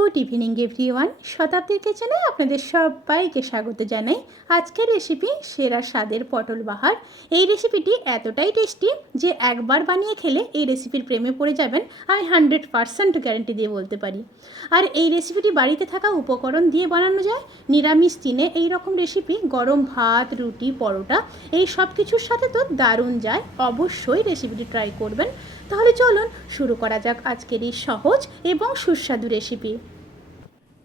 Good evening everyone. শতাব্দীর কিচেনে আপনাদের সবাইকে স্বাগত জানাই। আজকের রেসিপি সেরা স্বাদের পটল বাহার। এই রেসিপিটি এতটাই টেস্টি যে একবার বানিয়ে খেলে এই রেসিপির প্রেমে পড়ে যাবেন, আমি 100% গ্যারান্টি দিয়ে বলতে পারি। আর এই রেসিপিটি বাড়িতে থাকা উপকরণ দিয়ে বানানো যায়। নিরামিষ দিনে এই রকম রেসিপি গরম ভাত, রুটি, পরোটা এই সব কিছুর সাথে তো দারুণ যায়। অবশ্যই রেসিপিটি ট্রাই করবেন। তাহলে চলুন শুরু করা যাক আজকের এই সহজ এবং সুস্বাদু রেসিপি।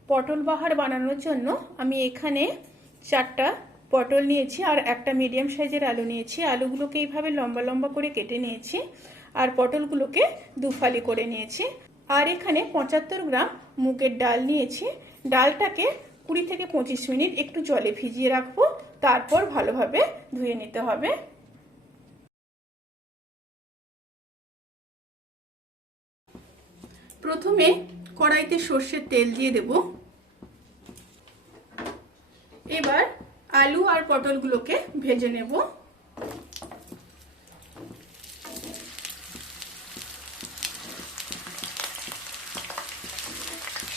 পটল বাহার বানানোর জন্য আমি এখানে 4টা পটল নিয়েছি আর একটা মিডিয়াম সাইজের আলু নিয়েছি। আলুগুলোকে এইভাবে লম্বা লম্বা করে কেটে নিয়েছি আর পটলগুলোকে দুফালি করে নিয়েছি। আর এখানে 75 গ্রাম মুগের ডাল নিয়েছি। ডালটাকে 20 থেকে 25 মিনিট একটু জলে ভিজিয়ে রাখবো, তারপর ভালোভাবে ধুয়ে নিতে হবে। প্রথমে কড়াইতে সর্ষের তেল দিয়ে দেব। এবার আলু আর পটলগুলোকে ভেজে নেব।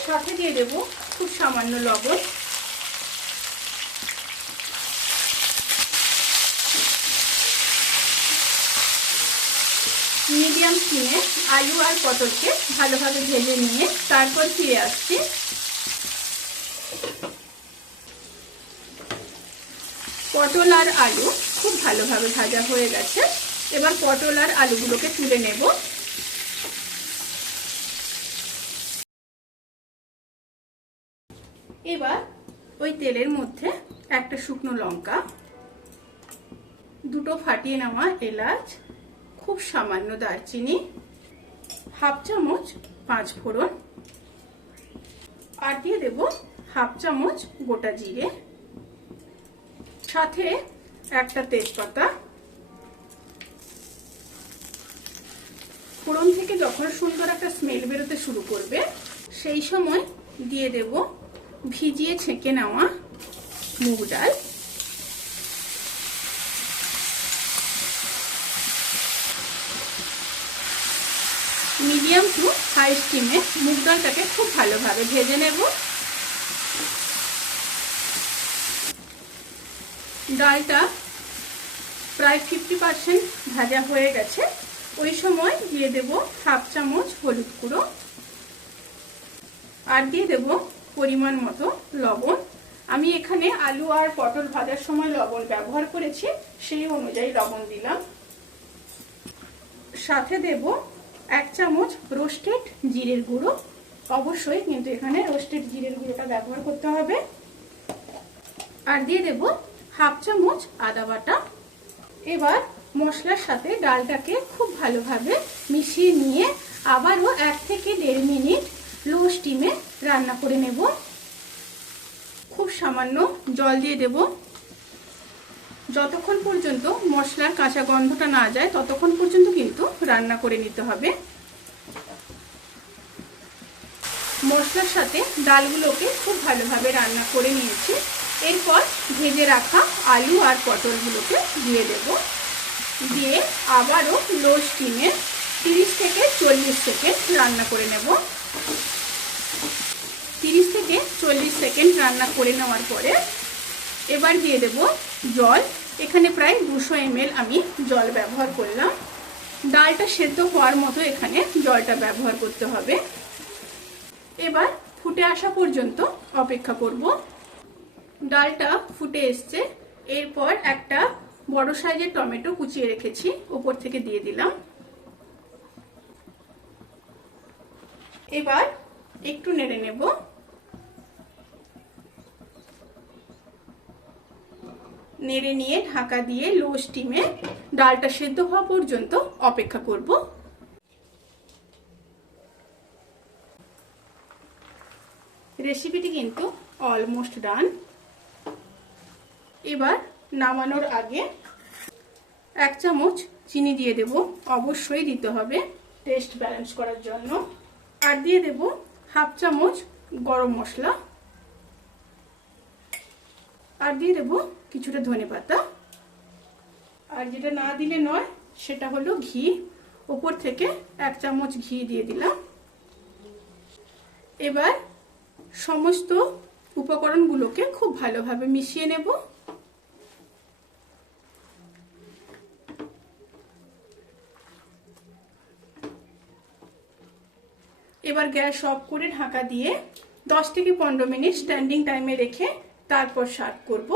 সাথে দিয়ে দেব খুব সামান্য লবণ। মিডিয়াম ফ্লেমে আলু আর পটলকে ভালোভাবে ভেজে নিয়ে তারপর ফিরে আসছি। পটল আর আলু খুব ভালোভাবে ভাজা হয়ে গেছে। এবার পটল আর আলুগুলোকে তুলে নেব। এবার ওই তেলের মধ্যে একটা শুকনো লঙ্কা, দুটো ফাটিয়ে নেওয়া এলাচ, খুব সামান্য দারচিনি, হাফ চামচ 5 ফোড়ন, আর দিয়ে দেব হাফ চামচ গোটা জিরে, সাথে একটা তেজপাতা। ফোড়ন থেকে যখন সুন্দর একটা স্মেল বেরোতে শুরু করবে সেই সময় দিয়ে দেব ভিজিয়ে ছেঁকে নেওয়া মুগ ডাল। মিডিয়াম টু হাই স্টিমে মুগ ডালটাকে খুব ভালোভাবে ভেজে নেব। ডালটা প্রায় 50% ভাজা হয়ে গেছে। ওই সময় দিয়ে দেব হাফ চামচ হলুদ গুঁড়ো আর দিয়ে দেব পরিমাণ মতো লবণ। আমি এখানে আলু আর পটল ভাজার সময় লবণ ব্যবহার করেছি, সেই অনুযায়ী লবণ দিলাম। সাথে দেব 1 চামচ রোস্টেড জিরের গুঁড়ো। অবশ্যই কিন্তু এখানে রোস্টেড জিরের গুঁড়োটা ব্যবহার করতে হবে। আর দিয়ে দেব হাফ চামচ আদা বাটা। এবার মশলার সাথে ডালটাকে খুব ভালোভাবে মিশিয়ে নিয়ে আবারও 1 থেকে 1.5 মিনিট লো স্টিমে রান্না করে নেব। খুব সামান্য জল দিয়ে দেব। যতক্ষণ পর্যন্ত মশলার কাঁচা গন্ধটা না যায় ততক্ষণ পর্যন্ত কিন্তু রান্না করে নিতে হবে। মশলার সাথে ডালগুলোকে খুব ভালোভাবে রান্না করে নিয়েছি। এরপর ভেজে রাখা আলু আর পটলগুলোকে দিয়ে দেব। দিয়ে আবারও লো স্টিমে 30 থেকে 40 সেকেন্ড রান্না করে নেব। 30 থেকে 40 সেকেন্ড রান্না করে নেওয়ার পরে এবার দিয়ে দেব জল। এখানে প্রায় 200 ml আমি জল ব্যবহার করলাম। ডালটা সেদ্ধ হওয়ার মতো এখানে জলটা ব্যবহার করতে হবে। এবার ফুটে আসা পর্যন্ত অপেক্ষা করব। ডালটা ফুটে এসছে। এরপর একটা বড় সাইজের টমেটো কুচিয়ে রেখেছি, উপর থেকে দিয়ে দিলাম। এবার একটু নেড়ে নেব। নেড়ে নিয়ে ঢাকা দিয়ে লো স্টিমে ডালটা সেদ্ধ হওয়া পর্যন্ত অপেক্ষা করব। রেসিপিটি কিন্তু অলমোস্ট ডান। এবার নামানোর আগে 1 চামচ চিনি দিয়ে দেব। অবশ্যই দিতে হবে টেস্ট ব্যালেন্স করার জন্য। আর দিয়ে দেব হাফ চামচ গরম মশলা। আর দিয়ে দেব কিছুটা ধনেপাতা। আর যেটা না দিলে নয় সেটা হলো ঘি। উপর থেকে 1 চামচ ঘি দিয়ে দিলাম। এবার সমস্ত উপকরণগুলোকে খুব ভালোভাবে মিশিয়ে নেব। এবার গ্যাস অফ করে ঢাকা দিয়ে 10 থেকে 15 মিনিট স্ট্যান্ডিং টাইমে রেখে তারপর সার্ভ করব।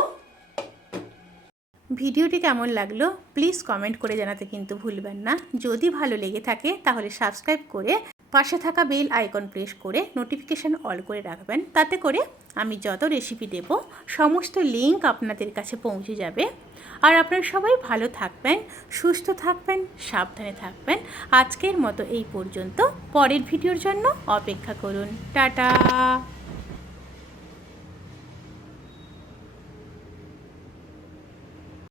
ভিডিওটি কেমন লাগলো প্লিজ কমেন্ট করে জানাতে কিন্তু ভুলবেন না। যদি ভালো লেগে থাকে তাহলে সাবস্ক্রাইব করে পাশে থাকা বেল আইকন প্রেস করে নোটিফিকেশান অল করে রাখবেন। তাতে করে আমি যত রেসিপি দেব সমস্ত লিঙ্ক আপনাদের কাছে পৌঁছে যাবে। আর আপনারা সবাই ভালো থাকবেন, সুস্থ থাকবেন, সাবধানে থাকবেন। আজকের মতো এই পর্যন্ত। পরের ভিডিওর জন্য অপেক্ষা করুন। টাটা।